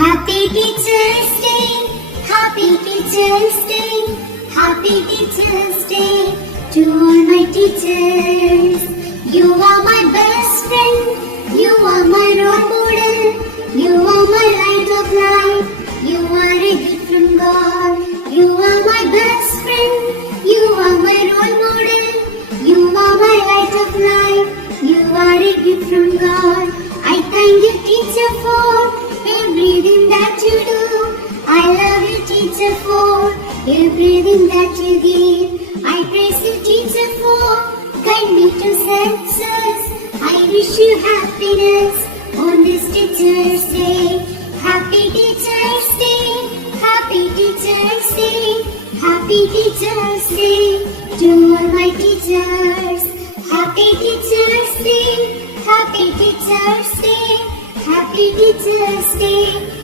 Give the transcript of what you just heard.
Happy Teacher's Day, Happy Teacher's Day, Happy Teacher's Day to all my teachers. You are my best friend, you are my role model, you are my light of life, you are a gift from God. You are my best friend, you are my role model, you are my light of life, you are a gift from God. I thank you, teacher, for everything that you do. I love you, teacher, for everything that you give. I praise you, teacher, for guide me to success. I wish you happiness on this Teacher's Day. Happy Teacher's Day, Happy Teacher's Day, Happy Teacher's Day to all my teachers. Happy Teacher's Day, Happy Teacher's Day, Happy Teacher's Day.